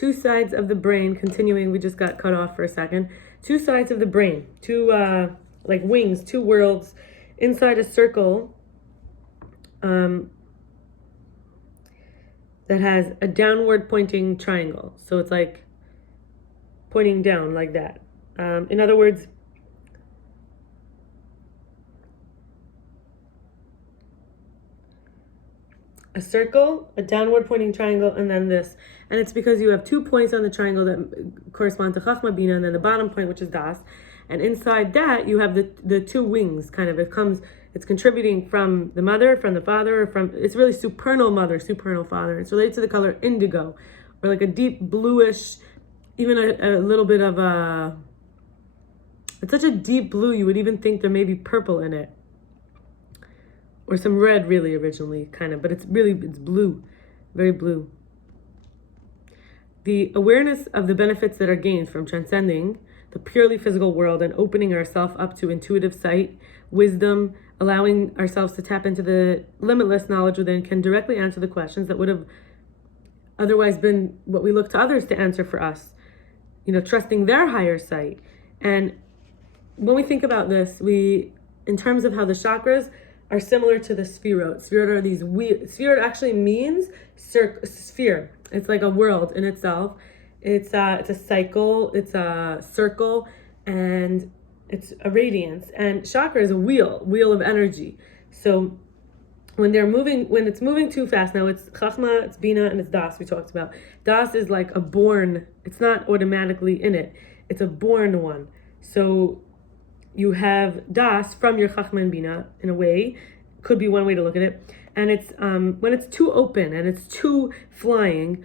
two sides of the brain, continuing, we just got cut off for a second. Two sides of the brain, two like wings, two worlds inside a circle that has a downward pointing triangle. So it's like pointing down like that. In other words, a circle, a downward pointing triangle, and then this. And it's because you have 2 points on the triangle that correspond to Chachma Bina, and then the bottom point, which is Das. And inside that, you have the two wings, kind of. It's contributing from the mother, from the father, it's really supernal mother, supernal father. It's related to the color indigo, or like a deep bluish, even a little bit of it's such a deep blue, you would even think there may be purple in it. Or some red, really, originally, kind of, but it's blue, very blue. The awareness of the benefits that are gained from transcending the purely physical world and opening ourselves up to intuitive sight, wisdom, allowing ourselves to tap into the limitless knowledge within can directly answer the questions that would have otherwise been what we look to others to answer for us. Trusting their higher sight. And when we think about this, in terms of how the chakras are similar to the sphirot. Sphirot are these sphirot actually means sphere. It's like a world in itself. It's a cycle, it's a circle, and it's a radiance. And chakra is a wheel of energy. So when it's moving too fast, now it's Chachma, it's Bina, and it's Das we talked about. Das is like a born, it's not automatically in it. It's a born one. So you have Das from your Chachma and Bina, in a way, could be one way to look at it. And it's when it's too open and it's too flying,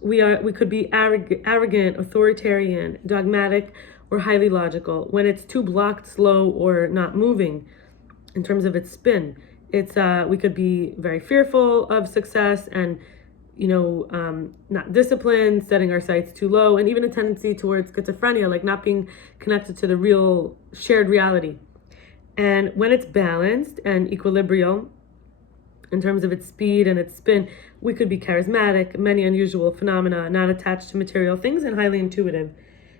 we could be arrogant, authoritarian, dogmatic, or highly logical. When it's too blocked, slow, or not moving in terms of its spin, we could be very fearful of success and not disciplined, setting our sights too low, and even a tendency towards schizophrenia, like not being connected to the real shared reality. And when it's balanced and equilibrium in terms of its speed and its spin, we could be charismatic, many unusual phenomena, not attached to material things, and highly intuitive.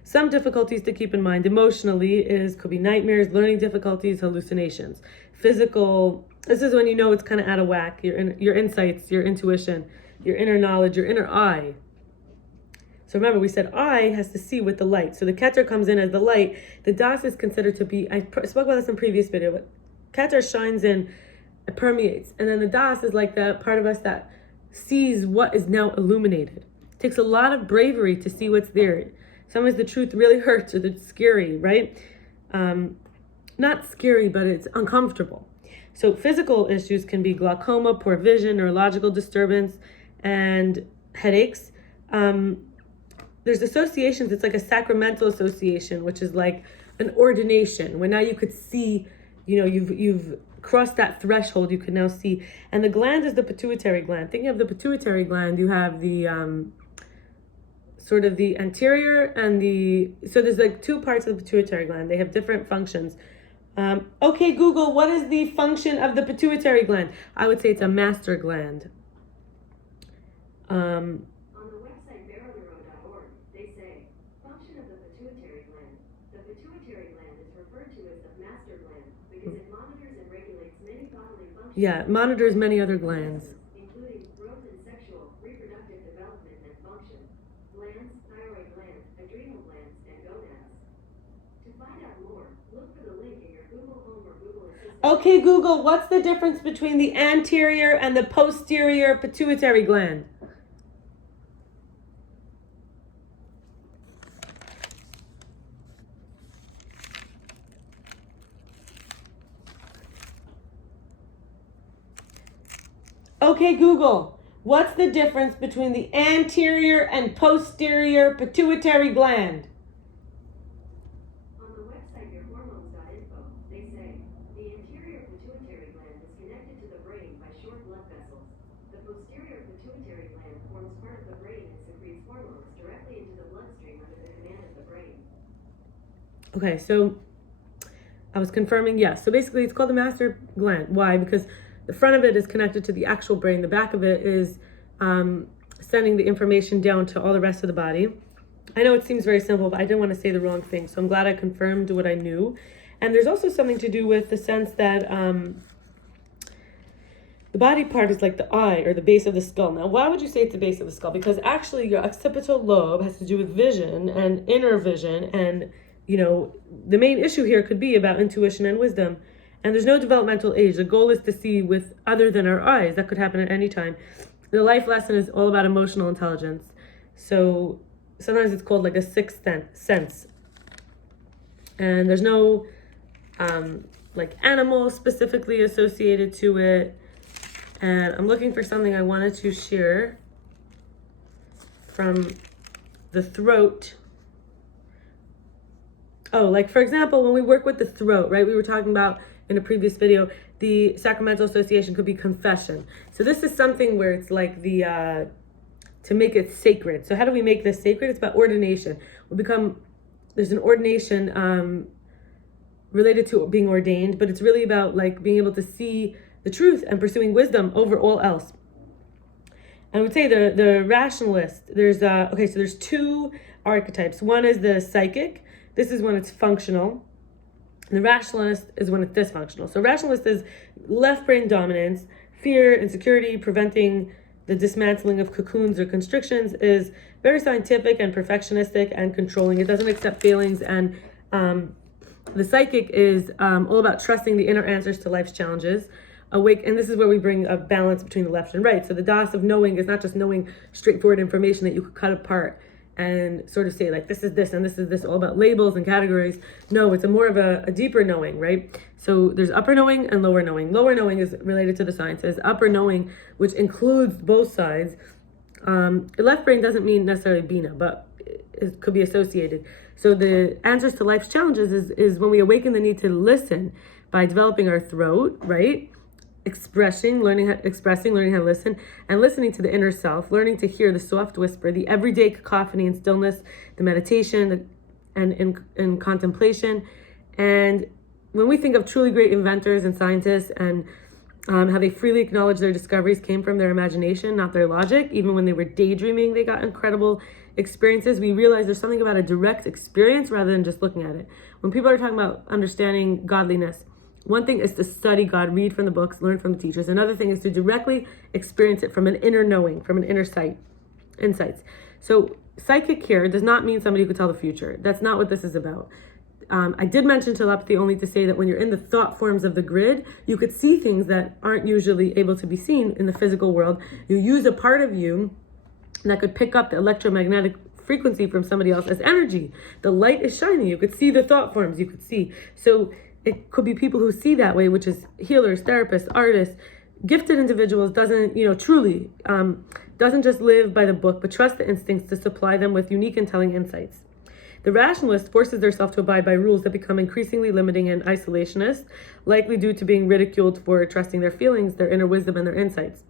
Some difficulties to keep in mind emotionally could be nightmares, learning difficulties, hallucinations. Physical, this is when it's kind of out of whack, your insights, your intuition, your inner knowledge, your inner eye. So remember, we said eye has to see with the light. So the Keter comes in as the light. The Das is considered to be, I spoke about this in previous video, but Keter shines in, it permeates. And then the Das is like the part of us that sees what is now illuminated. It takes a lot of bravery to see what's there. Sometimes the truth really hurts, or it's scary, right? Not scary, but it's uncomfortable. So physical issues can be glaucoma, poor vision, neurological disturbance, and headaches. There's associations. It's like a sacramental association, which is like an ordination, where now you could see, you've crossed that threshold. You can now see. And the gland is the pituitary gland. Thinking of the pituitary gland, you have the sort of the anterior and so there's like two parts of the pituitary gland. They have different functions. Okay, Google, what is the function of the pituitary gland? I would say it's a master gland. On the website veroneuro.org, they say, function of the pituitary gland. The pituitary gland is referred to as the master gland because it monitors and regulates many bodily functions. Yeah, it monitors many other glands. Including growth and sexual, reproductive development and function, glands, thyroid gland, adrenal glands, and gonads. To find out more, look for the link in your Google Home or Google Assistant. Okay, Google, what's the difference between the anterior and the posterior pituitary gland? Okay, Google, what's the difference between the anterior and posterior pituitary gland? On the website yourhormones.info, they say, the anterior pituitary gland is connected to the brain by short blood vessels. The posterior pituitary gland forms part of the brain and secretes hormones directly into the bloodstream under the command of the brain. Okay, so I was confirming, yes. So basically it's called the master gland. Why? Because the front of it is connected to the actual brain. The back of it is sending the information down to all the rest of the body. I know it seems very simple, but I didn't want to say the wrong thing. So I'm glad I confirmed what I knew. And there's also something to do with the sense that the body part is like the eye or the base of the skull. Now, why would you say it's the base of the skull? Because actually your occipital lobe has to do with vision and inner vision. And, the main issue here could be about intuition and wisdom. And there's no developmental age. The goal is to see with other than our eyes. That could happen at any time. The life lesson is all about emotional intelligence. So sometimes it's called like a sixth sense. And there's no like animal specifically associated to it. And I'm looking for something I wanted to share from the throat. Oh, like for example, when we work with the throat, right? We were talking about in a previous video, the sacramental association could be confession. So this is something where it's like the, to make it sacred. So how do we make this sacred? It's about ordination. There's an ordination related to being ordained, but it's really about like being able to see the truth and pursuing wisdom over all else. And I would say the rationalist, there's two archetypes. One is the psychic. This is when it's functional. And the rationalist is when it's dysfunctional. So rationalist is left brain dominance, fear, insecurity, preventing the dismantling of cocoons or constrictions, is very scientific and perfectionistic and controlling. It doesn't accept feelings. And the psychic is all about trusting the inner answers to life's challenges. Awake, and this is where we bring a balance between the left and right. So the das of knowing is not just knowing straightforward information that you could cut apart and sort of say like this is this and this is this, all about labels and categories. No, it's more of a deeper knowing, right? So there's upper knowing and lower knowing. Lower knowing is related to the sciences. Upper knowing, which includes both sides. Left brain doesn't mean necessarily Bina, but it could be associated. So the answers to life's challenges is when we awaken the need to listen by developing our throat, right? Learning how to listen, and listening to the inner self, learning to hear the soft whisper, the everyday cacophony and stillness, the meditation and in contemplation. And when we think of truly great inventors and scientists and how they freely acknowledge their discoveries came from their imagination, not their logic, even when they were daydreaming, they got incredible experiences. We realize there's something about a direct experience rather than just looking at it. When people are talking about understanding godliness, one thing is to study God, read from the books, learn from the teachers. Another thing is to directly experience it from an inner knowing, from an inner insights. So psychic here does not mean somebody who could tell the future. That's not what this is about. I did mention telepathy only to say that when you're in the thought forms of the grid, you could see things that aren't usually able to be seen in the physical world. You use a part of you that could pick up the electromagnetic frequency from somebody else as energy. The light is shining. You could see the thought forms. You could see. So it could be people who see that way, which is healers, therapists, artists, gifted individuals, doesn't just live by the book, but trust the instincts to supply them with unique and telling insights. The rationalist forces themselves to abide by rules that become increasingly limiting and isolationist, likely due to being ridiculed for trusting their feelings, their inner wisdom, and their insights.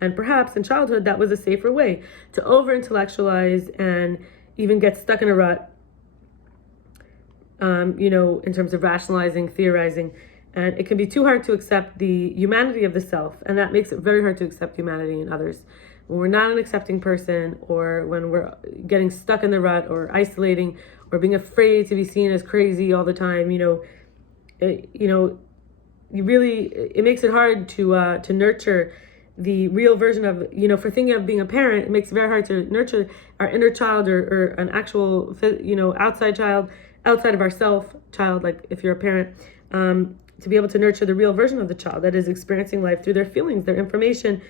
And perhaps in childhood, that was a safer way to over-intellectualize and even get stuck in a rut, in terms of rationalizing, theorizing. And it can be too hard to accept the humanity of the self. And that makes it very hard to accept humanity in others. When we're not an accepting person, or when we're getting stuck in the rut or isolating or being afraid to be seen as crazy all the time, it makes it hard to nurture the real version of, for thinking of being a parent, it makes it very hard to nurture our inner child or an actual, outside child, outside of ourself child, like if you're a parent, to be able to nurture the real version of the child that is experiencing life through their feelings, their information,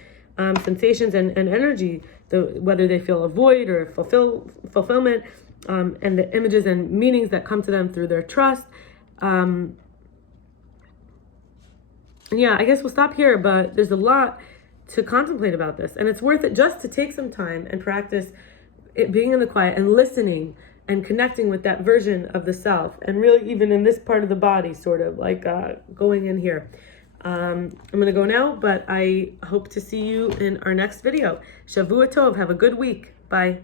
sensations, and energy, whether they feel a void or fulfillment, and the images and meanings that come to them through their trust. And yeah, I guess we'll stop here, but there's a lot to contemplate about this, and it's worth it just to take some time and practice it, being in the quiet and listening and connecting with that version of the self, and really even in this part of the body, sort of like going in here. I'm gonna go now, but I hope to see you in our next video. Shavua Tov, have a good week. Bye.